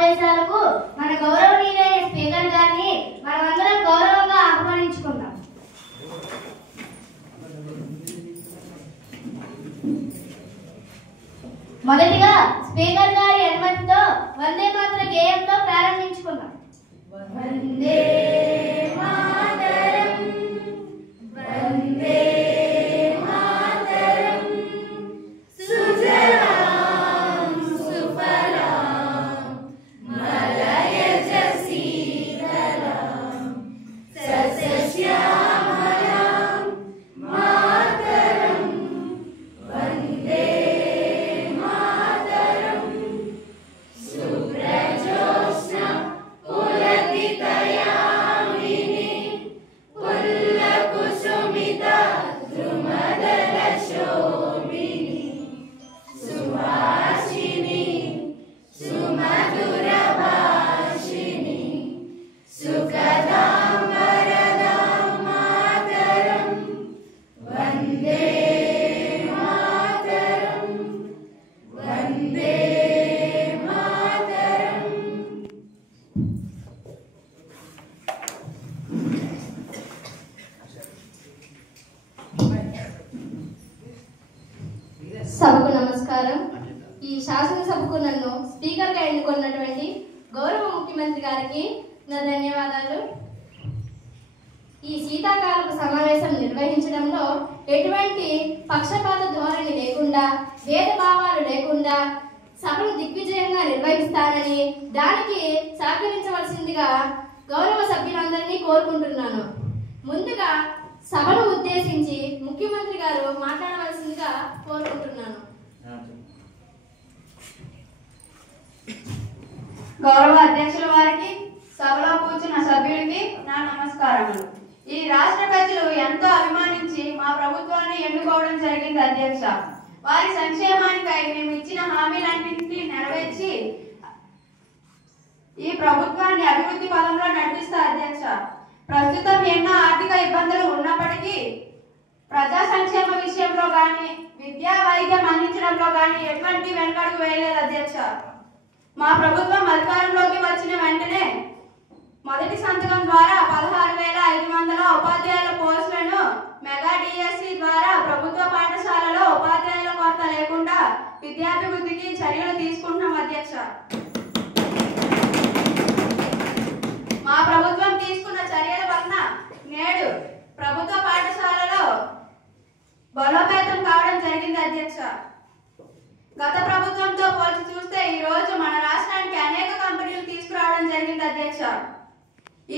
సమావేశాలకు మన గౌరవనీయులైన స్పీకర్ గారిని మనమందరం గౌరవంగా ఆహ్వానించుకుందాం. మొదటిగా స్పీకర్ గారి అనుమతితో వందే మాతర గేయంతో ప్రారంభించుకుందాం. వందే మాతరం వందే మాతరం సుజలాం సుఫలాం మలయజ శీతలాం సస్యశ్యామలాం మాతరం వందే మాతరం సుప్రజోత్స్న పులకితయామిని పుల్లకుసుమిత ద్రుమదల శోభిని సుభాషిణి సుమధుర భాషిణి సుఖదాం వరదాం మాతరం వందే మాతరం వందే మాతరం. సభకు నమస్కారం. ఈ శాసనసభకు నన్ను స్పీకర్గా ఎన్నుకున్నటువంటి గౌరవ ముఖ్యమంత్రి గారికి నా ధన్యవాదాలు. ఈ శీతాకాలపు సమావేశం నిర్వహించడంలో ఎటువంటి పక్షపాత ధోరణి లేకుండా, భేదభావాలు లేకుండా సభను దిగ్విజయంగా నిర్వహిస్తానని, దానికి సహకరించవలసిందిగా గౌరవ సభ్యులందరినీ కోరుకుంటున్నాను. ముందుగా సభను ఉద్దేశించి ముఖ్యమంత్రి గారు మాట్లాడవలసిందిగా కోరుకుంటున్నాను. గౌరవ అధ్యక్షుల వారికి, సభలో కూర్చున్న సభ్యులకి నా నమస్కారములు. ఈ రాష్ట్ర ప్రజలు ఎంతో అభిమానించి మా ప్రభుత్వాన్ని ఎన్నుకోవడం జరిగింది అధ్యక్ష. వారి సంక్షేమానికై మేము ఇచ్చిన హామీలన్నింటినీ నెరవేర్చి ఈ ప్రభుత్వాన్ని అభివృద్ధి పదంలో నడిపిస్తా అధ్యక్ష. ప్రస్తుతం ఎన్నో ఆర్థిక ఇబ్బందులు ఉన్నప్పటికీ ప్రజా సంక్షేమ విషయంలో కానీ, విద్యా వైద్యం అందించడంలో కానీ ఎటువంటి వెనుకడుగు వేయలేదు అధ్యక్ష. మా ప్రభుత్వం అధికారంలోకి వచ్చిన వెంటనే మొదటి సంతకం ద్వారా 16,500 ఉపాధ్యాయుల పోస్టులను మెగా డిఎస్సి ద్వారా ప్రభుత్వ పాఠశాలలో ఉపాధ్యాయుల కొరత లేకుండా విద్యాభివృద్ధికి చర్యలు తీసుకుంటున్నాం అధ్యక్ష. మా ప్రభుత్వం తీసుకున్న చర్యల వలన నేడు ప్రభుత్వ పాఠశాలలో బలోపేతం కావడం జరిగింది అధ్యక్ష. గత ప్రభుత్వంతో పోల్చి చూస్తే ఈ రోజు మన రాష్ట్రానికి అనేక కంపెనీలు తీసుకురావడం జరిగింది అధ్యక్ష.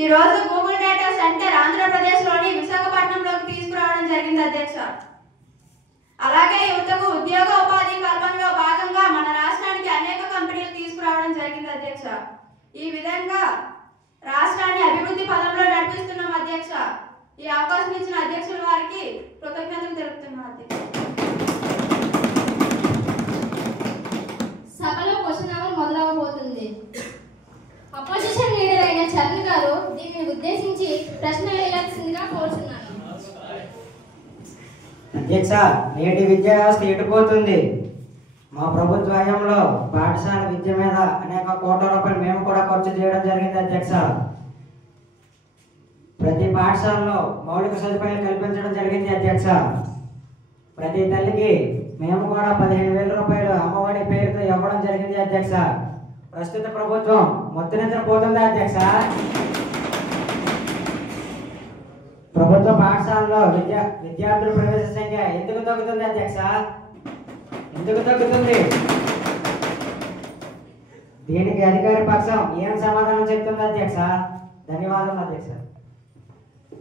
ఈ రోజు గూగుల్ డేటా సెంటర్ ఆంధ్రప్రదేశ్ లోని విశాఖపట్నంలోకి తీసుకురావడం జరిగింది అధ్యక్ష. అలాగే యువతకు ఉద్యోగ ఉపాధి కల్పనలో భాగంగా మన రాష్ట్రానికి అనేక కంపెనీలు తీసుకురావడం జరిగింది అధ్యక్ష. ఈ విధంగా రాష్ట్రాన్ని అభివృద్ధి పదంలో నడిపిస్తున్నాం అధ్యక్ష. ఈ అవకాశం ఇచ్చిన అధ్యక్షుల వారికి కృతజ్ఞతలు తెలుపుతున్నాం అధ్యక్ష. సభలో క్వశ్చన్ అవర్ మొదలవబోతుంది. అపోజిషన్ లీడర్ అయిన చరణ్ గారు దీనిని ఉద్దేశించి ప్రశ్న వేయాల్సిందిగా కోరుతున్నాను. అధ్యక్ష, నేటి విద్యా వ్యవస్థ ఎటుపోతుంది? మా ప్రభుత్వ హయాంలో పాఠశాల విద్య మీద అనేక కోట్ల రూపాయలు మేము కూడా ఖర్చు చేయడం జరిగింది అధ్యక్ష. ప్రతి పాఠశాలలో మౌలిక సదుపాయాలు కల్పించడం జరిగింది అధ్యక్ష. ప్రతి తల్లికి మేము కూడా 15,000 రూపాయలు అమ్మఒడి పేరుతో ఇవ్వడం జరిగింది అధ్యక్ష. ప్రస్తుత ప్రభుత్వం మొత్తునిద్రపోతుందా అధ్యక్ష? ప్రభుత్వ పాఠశాలలో విద్యార్థుల ప్రవేశ సంఖ్య ఎందుకు తగ్గుతుంది అధ్యక్ష? ఎందుకు తగ్గుతుంది? దీనికి అధికార పక్షం ఏం సమాధానం చెప్తుంది అధ్యక్ష? ధన్యవాదాలు అధ్యక్ష.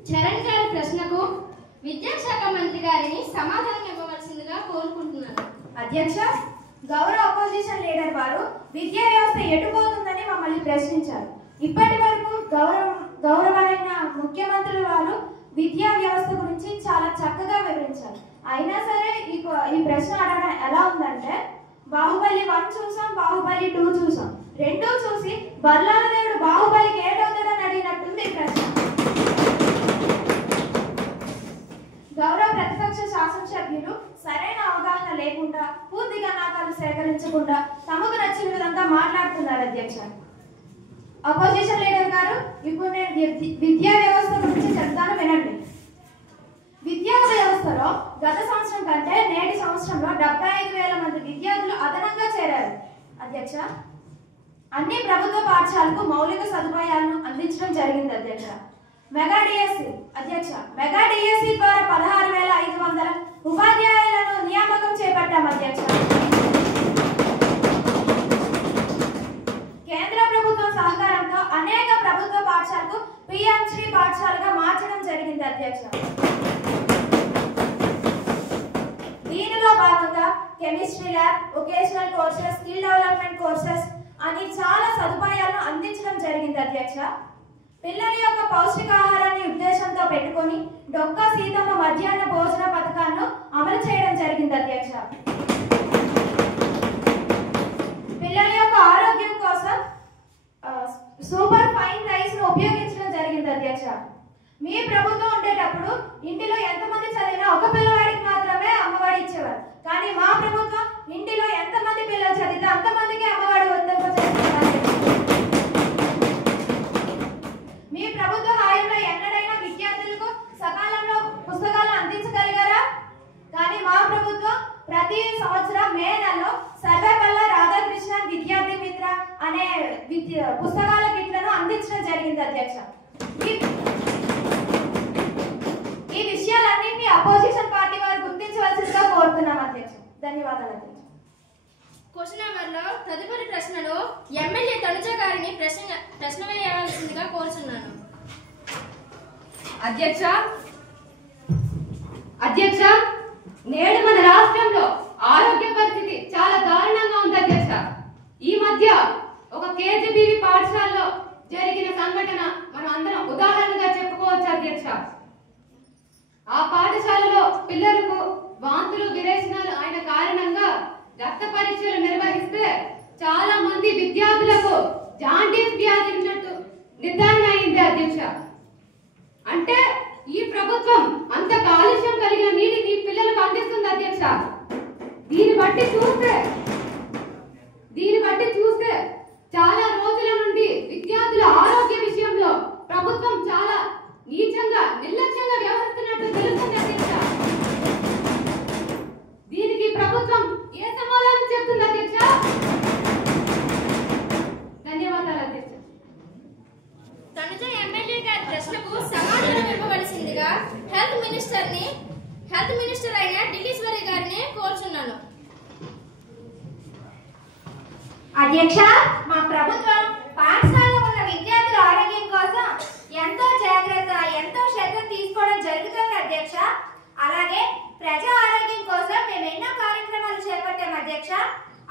చరణ్ గారి ప్రశ్నకు విద్యాశాఖ మంత్రి గారిని సమాధానం ఇవ్వవలసిందిగా కోరుకుంటున్నాను. అధ్యక్ష, గౌరవ అపోజిషన్ లీడర్ వారు విద్యా వ్యవస్థ ఎటుపోతుందని మమ్మల్ని ప్రశ్నించారు. ఇప్పటి వరకు గౌరవమైన ముఖ్యమంత్రి వారు విద్యా వ్యవస్థ గురించి చాలా చక్కగా వివరించారు. అయినా సరే ఈ ప్రశ్న అడగడం ఎలా ఉందంటే, బాహుబలి 1 చూసాం, బాహుబలి 2 చూసాం, రెండూ చూసి బల్లాల దేవుడు బాహుబలికి ఏటవుతాడని అడిగినట్టుంది ఈ ప్రశ్న. గౌరవ ప్రతిపక్ష శాసనసభ్యులు సరైన అవగాహన లేకుండా, పూర్తి గణాంకాలు సేకరించకుండా తమకు నచ్చిన విధంగా మాట్లాడుతున్నారు అధ్యక్ష. అపోజిషన్ లీడర్ గారు, ఇప్పుడు నేను విద్యా వ్యవస్థ గురించి చెప్తాను, వినండి. విద్యా వ్యవస్థలో గత సంవత్సరం కంటే నేటి సంవత్సరంలో 75,000 మంది విద్యార్థులు అదనంగా చేరారు. అధ్యక్ష, అన్ని ప్రభుత్వ పాఠశాలకు మౌలిక సదుపాయాలను అందించడం జరిగింది. అధ్యక్ష, మెగా డిఎస్సి ద్వారా 16,500 ఉపాధ్యాయులను నియామకం చేపట్టాం. అధ్యక్ష, కేంద్ర ప్రభుత్వం సహకారంతో అనేక ప్రభుత్వ పాఠశాలకు పిఎంశ్రీ పాఠశాలగా మార్చడం జరిగింది. అధ్యక్ష, దీనిలో భాగంగా chemistry lab, vocational courses, skill development courses అని చాలా సదుపాయాలను అందించడం జరిగింది. అధ్యక్ష, పిల్లల యొక్క పౌష్టికాహారాన్ని ఉద్దేశంతో పెట్టుకొని డొక్కా సీతమ్మ మధ్యాహ్న భోజన పథకాలను అమలు చేయడం జరిగింది. అధ్యక్ష, పిల్లల యొక్క ఆరోగ్యం కోసం సూపర్ ఫైన్ రైస్ ను ఉపయోగించడం జరిగింది. అధ్యక్ష, మీ ప్రభుత్వం ఉండేటప్పుడు ఇంటిలో ఎంతమంది చదివినా ఒక పిల్లవాడికి మాత్రమే అమ్మఒడి ఇచ్చేవారు. కానీ మా ప్రభుత్వం ఇంటిలో ఎంతమంది పిల్లలు చదివితే అంతమందికి అమ్మఒడి వర్తింపజేస్తున్నారు. మీ ప్రభుత్వ హాయంలో ఎన్నడైనా విద్యార్థులకు సకాలంలో పుస్తకాలను అందించగలిగారా? కానీ మా ప్రభుత్వం ప్రతి సంవత్సరం మే నెలలో సర్వేపల్లి రాధాకృష్ణన్ విద్యార్థి మిత్ర అనే పుస్తకాల కిట్లను అందించడం జరిగింది. అధ్యక్ష, ఈ విషయాలన్నింటినీ అపోజిషన్ పార్టీ వారు గుర్తించవలసిందిగా కోరుతున్నాం. అధ్యక్ష, ధన్యవాదాలు. అధ్యక్ష, క్వశ్చన్ నెంబర్లో తదుపరి ప్రశ్నలో ఎమ్మెల్యే తనుజ గారిని ప్రశ్న వేయవలసిందిగా కోరుతున్నాను. అధ్యక్ష, నేడు మన రాష్ట్రంలో ఆరోగ్య పరిస్థితి చాలా దారుణంగా ఉంది. అధ్యక్ష, ఈ మధ్య ఒక కేజీబీవీ పాఠశాలలో జరిగిన సంఘటన మనం అందరం ఉదాహరణగా చెప్పుకోవచ్చు. అధ్యక్ష, ఆ పాఠశాలలో పిల్లలకు వాంతులు విరేచనాలు అయిన కారణంగా రక్త పరీక్షలు నిర్వహిస్తే చాలా మంది విద్యార్థులకు జాండీస్ వ్యాధి ఉన్నట్టు నిర్ధారణ అయింది. అధ్యక్ష, అంటే ఈ ప్రభుత్వం అంత కాలుష్యం కలిగిన నీటిని పిల్లలకు అందిస్తుంది. అధ్యక్ష, దీన్ని బట్టి చూస్తే చాలా రోజుల నుండి విద్యార్థుల ఆరోగ్య విషయంలో ప్రభుత్వం చాలా నీచంగా నిర్లక్ష్యంగా వ్యవహరిస్తున్నట్టు తెలుస్తుంది. అధ్యక్ష, దీనికి ప్రభుత్వం ఏ సమాధానం చెప్తుంది? అధ్యక్ష, ధన్యవాదాలు. అధ్యక్ష, తనుజ ఎమ్మెల్యే గారి ప్రశ్నకు సమాధానం ఇవ్వవలసిందిగా హెల్త్ మినిస్టర్ అయిన ఢిల్లీశ్వరి గారిని కోరుచున్నాను. అధ్యక్ష, మా ప్రభుత్వం పాఠశాలలో ఉన్న విద్యార్థుల ఆరోగ్యం కోసం ఎంతో జాగ్రత్త, ఎంతో శ్రద్ధ తీసుకోవడం జరుగుతుంది. అధ్యక్ష, అలాగే ప్రజా ఆరోగ్యం కోసం మేము ఎన్నో కార్యక్రమాలు చేపట్టాం. అధ్యక్ష,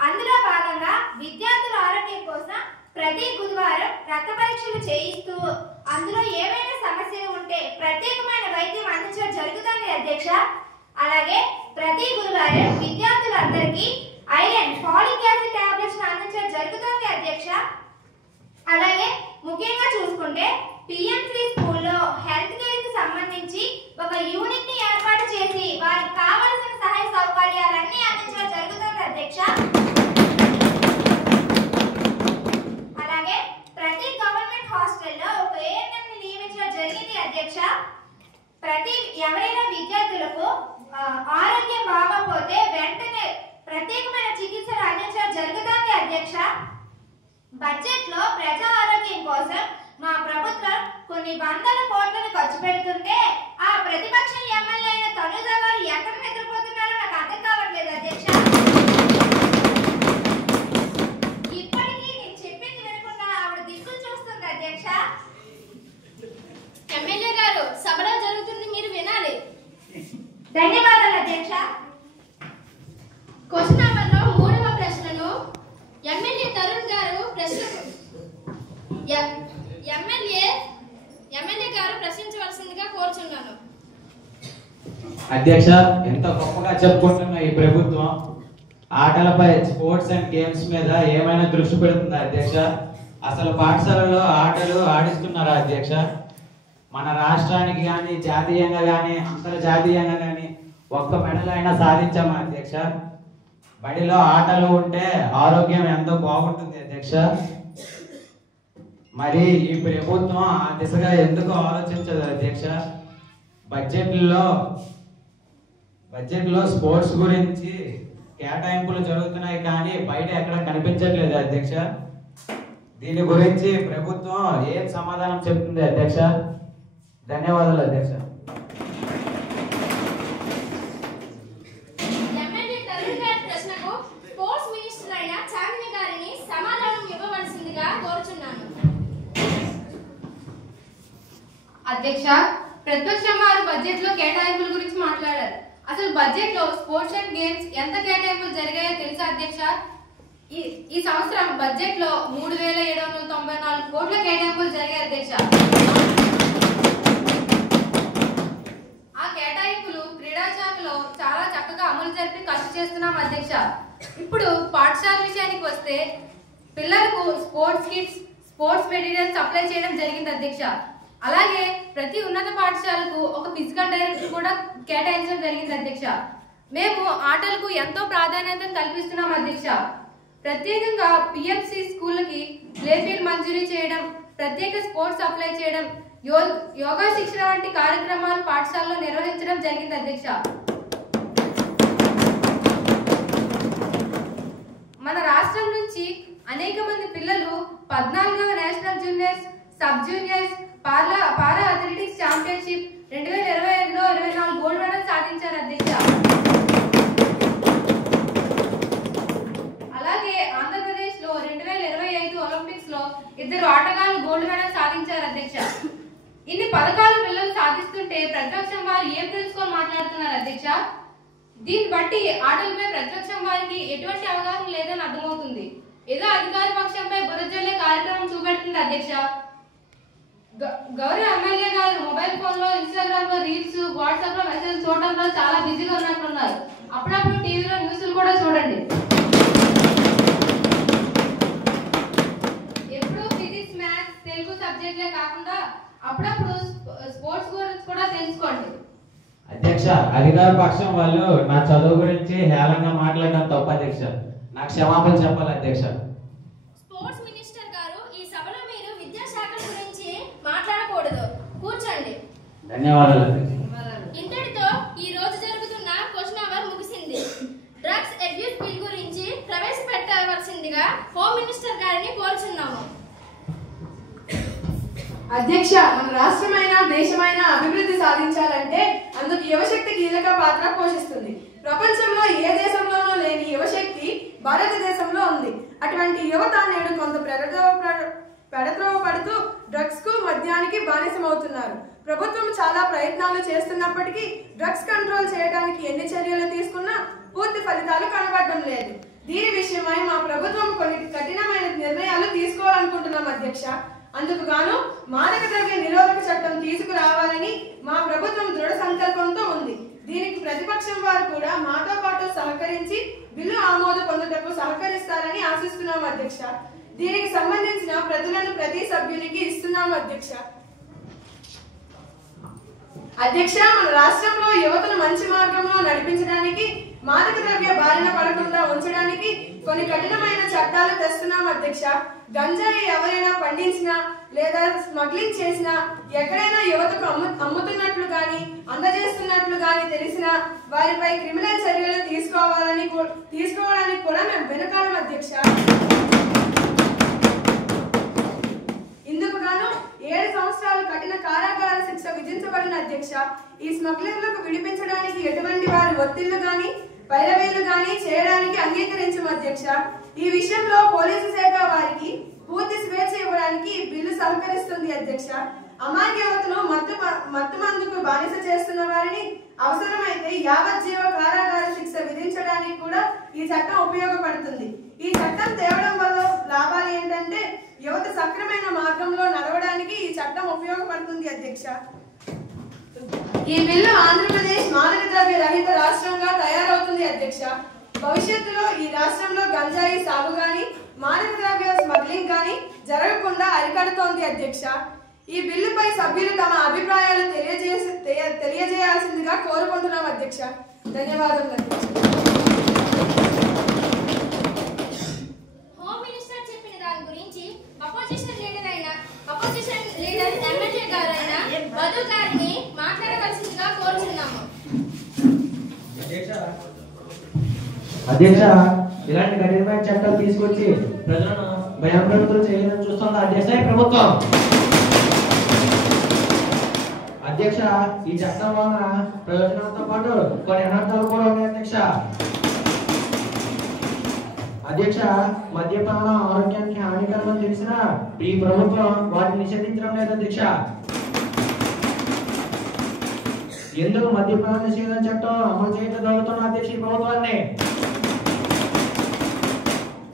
అందులో భాగంగా విద్యార్థుల ఆరోగ్యం కోసం ప్రతి గురువారం రక్త పరీక్షలు చేయిస్తూ అందులో ఏమైనా సమస్యలు ఉంటే ప్రత్యేకమైన వైద్యం అందించడం జరుగుతుంది. అధ్యక్ష, అలాగే ప్రతి గురువారం విద్యార్థులందరికీ ఐరన్, ఫాలిక్ యాసిడ్ టాబ్లెట్స్ అందించడం జరుగుతుంది. అధ్యక్ష, అలాగే ముఖ్యంగా చూసుకుంటే పిఎంశ్రీ స్కూల్లో హెల్త్ కేర్ కి సంబంధించి ఒక యూనిట్ ని ఏర్పాటు చేసి వారికి కావాల్సిన సహాయ సౌకర్యాలన్నీ అందించడం జరుగుతుంది. అధ్యక్ష, అలాగే ప్రతి గవర్నమెంట్ హాస్టల్లో ఒక ఏఎన్ఎం ని నియమించడం జరిగింది. అధ్యక్ష, ఎవరైనా విద్యార్థులకు ఆరోగ్యం బాగోకపోతే వెంటనే ప్రత్యేకమైన చికిత్సలు అందించడం జరుగుతుంది. అధ్యక్ష, బడ్జెట్ లో ప్రజా ఆరోగ్యం కోసం మా ప్రభుత్వం కొన్ని వందల కోట్లను ఖర్చు పెడుతుంటే ఆ ప్రతిపక్షం ఎమ్మెల్యే అయిన తనుజ గారు ఎక్కడ నిద్రపోతున్నారో నాకు అర్థం కావట్లేదు. అధ్యక్ష, ఇప్పటికీ నేను చెప్పింది వినకుండా ఆవిడ దిక్కులు చూస్తుంది. అధ్యక్ష, ఎమ్మెల్యే గారు సభలో జరుగుతుంది, మీరు వినాలి. ధన్యవాదాలు. అధ్యక్ష, క్వశ్చన్ నెంబర్లో 3వ ప్రశ్నను ఎమ్మెల్యే తరుణ్ గారు ఎమ్మెల్యే గారు ప్రశ్నించవలసిందిగా కోరుచున్నాను. అధ్యక్ష, ఎంత గొప్పగా చెప్పుకుంటున్న ఈ ప్రభుత్వం ఆటలపై, స్పోర్ట్స్ అండ్ గేమ్స్ మీద ఏమైనా దృష్టి పెడుతుందా అధ్యక్ష? అసలు పాఠశాలలో ఆటలు ఆడిస్తున్నారా అధ్యక్ష? మన రాష్ట్రానికి కానీ జాతీయంగా కానీ అంతర్జాతీయంగా కానీ ఒక్క మెడల్ అయినా సాధించామా అధ్యక్ష? బడిలో ఆటలు ఉంటే ఆరోగ్యం ఎంతో బాగుంటుంది అధ్యక్ష. మరి ఈ ప్రభుత్వం ఆ దిశగా ఎందుకు ఆలోచించదు అధ్యక్ష? బడ్జెట్లో స్పోర్ట్స్ గురించి కేటాయింపులు జరుగుతున్నాయి కానీ బయట ఎక్కడ కనిపించట్లేదు అధ్యక్ష. దీని గురించి ప్రభుత్వం ఏం సమాధానం చెప్తుంది అధ్యక్ష? ధన్యవాదాలు అధ్యక్ష. ఎమ్మెల్యే తరుణ్ గారి ప్రశ్నకు స్పోర్ట్స్ మినిస్టర్ అయిన చాందిని గారిని సమాధానం ఇవ్వవలసిందిగా కోరుచున్నాను. అధ్యక్ష, ప్రతిపక్షం వారు బడ్జెట్ లో కేటాయింపుల గురించి మాట్లాడారు. అసలు బడ్జెట్ లో స్పోర్ట్స్ అండ్ గేమ్స్ ఎంత కేటాయింపులు జరిగాయో తెలుసా అధ్యక్ష? ఈ సంవత్సరం బడ్జెట్ లో 3,794 కోట్ల కేటాయింపులు జరిగాయి అధ్యక్ష. ఆ కేటాయింపులు క్రీడా శాఖలో చాలా చక్కగా అమలు జరిపి ఖర్చు చేస్తున్నాం అధ్యక్ష. ఇప్పుడు పాఠశాల విషయానికి వస్తే పిల్లలకు sports kits, sports material supply చేయడం జరిగింది అధ్యక్ష. అలాగే ప్రతి ఉన్నత పాఠశాలకు ఒక ఫిజికల్ డైరెక్టర్ కూడా కేటాయించడం జరిగింది అధ్యక్ష. మేము ఆటలకు ఎంతో ప్రాధాన్యత కల్పిస్తున్నాం అధ్యక్ష. ప్రత్యేకంగా పిఎంసి స్కూళ్ళకి ప్లేఫీల్డ్ మంజూరీ చేయడం, ప్రత్యేక స్పోర్ట్స్ అప్లై చేయడం, యోగా శిక్షణ వంటి కార్యక్రమాలు పాఠశాలలో నిర్వహించడం జరిగింది అధ్యక్ష. మన రాష్ట్రం నుంచి అనేక మంది పిల్లలు 14వ national juniors, sub juniors, para athletics championship 2025లో 24 గోల్డ్ మెడల్ సాధించారు అధ్యక్ష. అలాగే ఆంధ్రప్రదేశ్ లో 2025 ఒలింపిక్స్ లో 2 ఆటగాళ్లు గోల్డ్ మెడల్ సాధించారు అధ్యక్ష. ఇన్ని పథకాలు పిల్లలు సాధిస్తుంటే ప్రతిపక్షం వారు ఏం తెలుసుకొని మాట్లాడుతున్నారు అధ్యక్ష? దీన్ని బట్టి ఆటలపై ప్రతిపక్షం వారికి ఎటువంటి అవగాహన లేదని అర్థమవుతుంది. ఏదో అధికార పక్షంపై బురజల్లే కార్యక్రమం చూపెడుతుంది అధ్యక్ష. గౌరవ ఎమ్మెల్యే గారు మొబైల్ ఫోన్ లో, ఇన్స్టాగ్రామ్ లో రీల్స్, వాట్సాప్ లో మెసేజ్ చూడటంలో చాలా బిజీగా ఉన్నట్లున్నారు. అప్పుడప్పుడు టీవీలో న్యూస్లు కూడా చూడండి. ఎప్పుడు ఫిజిక్స్, మ్యాథ్స్, తెలుగు సబ్జెక్టులే కాకుండా అప్పుడప్పుడు స్పోర్ట్స్ గురించి కూడా తెలుసుకోండి. అధ్యక్ష, అధికార పక్షం వాళ్ళు నా చదువు గురించి హేళంగా మాట్లాడడం తప్పు అధ్యక్ష. నాకు క్షమాపణ చెప్పాలి అధ్యక్ష. స్పోర్ట్స్ మినిస్టర్ గారు, ఈ సభలో మీరు విద్యాశాఖ గురించి మాట్లాడకూడదు. కూర్చోండి. ధన్యవాదాలు అధ్యక్ష. ఇంతటితో ఈ రోజు జరుగుతున్న క్వశ్చన్ అవర్ ముగిసింది. డ్రగ్స్ అబ్యూస్ బిల్ గురించి ప్రవేశపెట్టవలసిందిగా హోమ్ మినిస్టర్ గారిని కోరుచున్నాము. అధ్యక్ష, మన రాష్ట్రమైన దేశమైన అభివృద్ధి సాధించాలంటే అందుకు యువశక్తి కీలక పాత్ర పోషిస్తుంది. ప్రపంచంలో ఏ దేశంలోనూ లేని యువశక్తి భారతదేశంలో ఉంది. అటువంటి యువత నేడు కొంత పెడత్రోవ పడుతూ డ్రగ్స్ కు, మద్యానికి బానిసమవుతున్నారు. ప్రభుత్వం చాలా ప్రయత్నాలు చేస్తున్నప్పటికీ డ్రగ్స్ కంట్రోల్ చేయడానికి ఎన్ని చర్యలు తీసుకున్నా పూర్తి ఫలితాలు కనబడడం లేదు. దీని విషయమై మా ప్రభుత్వం కొన్ని కఠినమైన నిర్ణయాలు తీసుకోవాలనుకుంటున్నాం అధ్యక్ష. అందుకు గాను మాదక ద్రవ్య నిరోధక చట్టం తీసుకురావాలని మా ప్రభుత్వం దృఢ సంకల్పంతో ఉంది. దీనికి ప్రతిపక్షం వారు కూడా మాతో పాటు సహకరించి బిల్లు ఆమోదు పొందుటకు సహకరిస్తారని ఆశిస్తున్నాం అధ్యక్ష. దీనికి సంబంధించిన ప్రతులను ప్రతి సభ్యునికి ఇస్తున్నాం అధ్యక్ష. అధ్యక్ష, మన రాష్ట్రంలో యువతను మంచి మార్గంలో నడిపించడానికి, మాదక ద్రవ్య బారిన పడకుండా ఉంచడానికి కొన్ని కఠినమైన చట్టాలు తెస్తున్నాం అధ్యక్ష. గంజాయి ఎవరైనా పండించినా లేదా స్మగ్లింగ్ చేసినా, ఎక్కడైనా యువతకు అమ్ముతున్నట్లు గాని అందజేస్తున్నట్లు గాని తెలిసినా వారిపై క్రిమినల్ చర్యలు తీసుకోవడానికి కూడా మేము వెనుకాడం అధ్యక్ష. ఇందుకు గాను 7 సంవత్సరాలు కఠిన కారాగార శిక్ష విధించబడిన అధ్యక్ష. ఈ స్మగ్లర్లకు విడిపించడానికి ఎటువంటి వారి ఒత్తిళ్లు గాని పైరవేలు గాని చేయడానికి అంగీకరించం అధ్యక్ష. ఈ విషయంలో పోలీసు శాఖ వారికి పూర్తి స్వేచ్ఛ ఇవ్వడానికి బిల్లు సహకరిస్తుంది అధ్యక్ష. అమాయక యువతను మత్తు మందుకు బానిస చేస్తున్న వారిని అవసరమైతే యావజ్జీవ కారాగార శిక్ష విధించడానికి కూడా ఈ చట్టం ఉపయోగపడుతుంది. ఈ చట్టం తేవడం వల్ల లాభాలు ఏంటంటే యువత సక్రమైన మార్గంలో నడవడానికి ఈ చట్టం ఉపయోగపడుతుంది అధ్యక్ష. ఈ బిల్లు ఆంధ్రప్రదేశ్ మాదక ద్రవ్య రహిత రాష్ట్రంగా తయారవుతుంది అధ్యక్ష. భవిష్యత్తులో ఈ రాష్ట్రంలో గంజాయి సాగు గాని మాదక ద్రవ్య స్మగ్లింగ్ గాని జరగకుండా అరికడుతోంది అధ్యక్ష. ఈ బిల్లుపై సభ్యులు తమ అభిప్రాయాలు తెలియజేయాల్సిందిగా కోరుకుంటున్నాం అధ్యక్ష. ధన్యవాదాలు అధ్యక్ష. హోమ్ మినిస్టర్ చెప్పిన దాని గురించి అపోజిషన్ లీడర్ అయిన మధు గారిని మాట్లాడవలసిందిగా కోరుచున్నాము. అధ్యక్ష, ఇలాంటి కఠినమైన చట్టాలు తీసుకొచ్చి ప్రజలను భయభ్రాంతులు చేయాలని చూస్తుంది అధ్యక్ష ఈ ప్రభుత్వం. అధ్యక్ష, ఈ చట్టం వలన ప్రయోజనాలతో పాటు కొన్ని అనర్థాలు కూడా ఉన్నాయి అధ్యక్ష. అధ్యక్ష, మద్యపానం ఆరోగ్యానికి హానికరమని తెలిసిన ఈ ప్రభుత్వం వాటిని నిషేధించడం లేదు అధ్యక్ష. ఎందుకు మద్యపాన నిషేధ చట్టం అమలు చేయడం జరుగుతున్న అధ్యక్ష ఈ ప్రభుత్వాన్ని?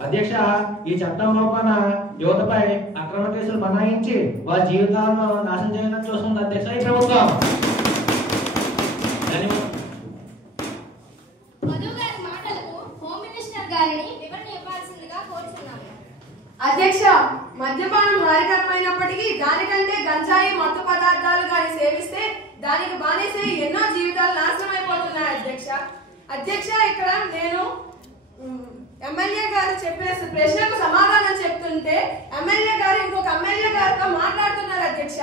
అధ్యక్ష, ఈ చట్టం లోపల యువతపై అక్రమ కేసులు బనాయించి వారి జీవితాలను నాశనం చేయడం చూస్తుంది అధ్యక్ష ఈ ప్రభుత్వం. మధు గారి మాటలకు హోమ్ మినిస్టర్ గారిని వివరణ ఇవ్వాల్సిందిగా కోరుచున్నాము. అధ్యక్ష, మద్యపానం హానికరమైనప్పటికీ దానికంటే గంజాయి మత్తు పదార్థాలు కానీ సేవిస్తే దానికి బానిసై ఎన్నో జీవితాలు నాశనం అయిపోతున్నాయి అధ్యక్ష. అధ్యక్ష, ఇక్కడ నేను ఎమ్మెల్యే గారు చెప్పే ప్రశ్నకు సమాధానం చెప్తుంటే ఎమ్మెల్యే గారు ఇంకొక ఎమ్మెల్యే గారితో మాట్లాడుతున్నారు అధ్యక్ష.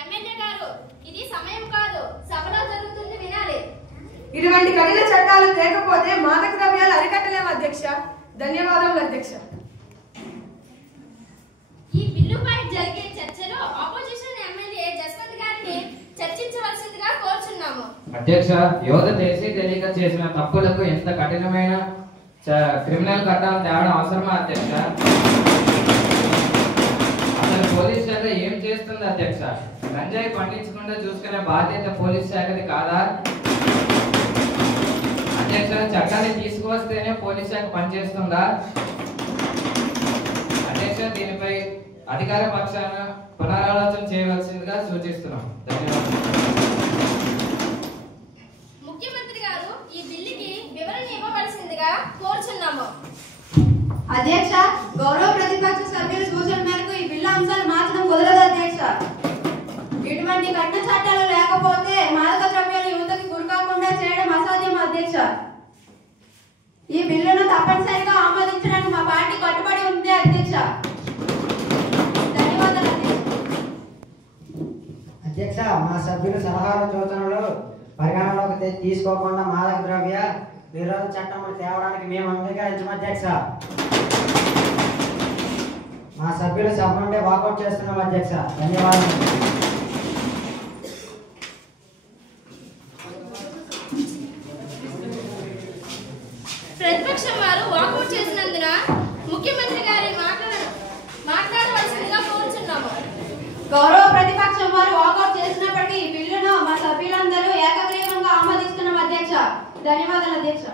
ఎమ్మెల్యే గారు, ఇది సమయం కాదు, సభలో జరుగుతుంది, వినాలి. ఇటువంటి కఠిన చట్టాలు లేకపోతే మాదక ద్రవ్యాలు అరికట్టలేము అధ్యక్ష. ధన్యవాదములు అధ్యక్ష. ఈ బిల్లుపై జరిగే చర్చలో ఆపోజిషన్ ఎమ్మెల్యే జస్వంత్ గారిని చర్చించవలసిందిగా కోరుచున్నాము. అధ్యక్ష, యువత తెలియక చేసిన తప్పులకు ఎంత కఠినమైన క్రిమినల్ చట్టాలు తేవడం అవసరమా అధ్యక్ష? అసలు పోలీస్ శాఖ ఏం చేస్తుంది అధ్యక్ష? గంజాయి పండించకుండా చూసుకునే బాధ్యత పోలీస్ శాఖది కాదా అధ్యక్ష? చట్టాన్ని తీసుకువస్తేనే పోలీస్ శాఖ పనిచేస్తుందా అధ్యక్ష? దీనిపై అధికార పక్షాన పునరాలోచన చేయవలసిందిగా సూచిస్తున్నాం. ధన్యవాదాలు. ముఖ్యమంత్రి గారు, ఈ బిల్లుకి వివరణ ఇవ్వవలసిందిగా కోరుచున్నాము. అధ్యక్ష, గౌరవ ప్రతిపక్ష సభ్యుల సూచన మేరకు ఈ బిల్లు అంశాలు మార్చడం కుదరదు అధ్యక్ష. ఇటువంటి కఠిన చట్టాలు లేకపోతే మాదక ద్రవ్యాలు యువతకి గురికాకుండా చేయడం అసాధ్యం అధ్యక్ష. ఈ బిల్లును తప్పనిసరిగా ఆమోదించడానికి మా పార్టీ కట్టుబడి ఉంది అధ్యక్ష. ధన్యవాదాలు అధ్యక్ష, మా సభ్యుల సలహాలు సూచనలు పరిగణలోకి తీసుకోకుండా మాదక ద్రవ్య నిరోధ చట్టం తేవడానికి మేము అంగీకరించాం అధ్యక్ష. మా సభ్యులు సభ నుండి వాకౌట్ చేస్తున్నాం అధ్యక్ష. ధన్యవాదాలు. ప్రతిపక్షం వారు వాకౌట్ చేసినందున ముఖ్యమంత్రి గారిని మాట్లాడవలసిందిగా కోరుచున్నాము. గౌరవ ప్రతిపక్షం వారు వాకౌట్ చేసినప్పటికీ ఈ బిల్లును మా సభ్యులందరూ ఏకగ్రీవంగా ఆమోదిస్తున్నాం అధ్యక్ష. ధన్యవాదాలు అధ్యక్ష.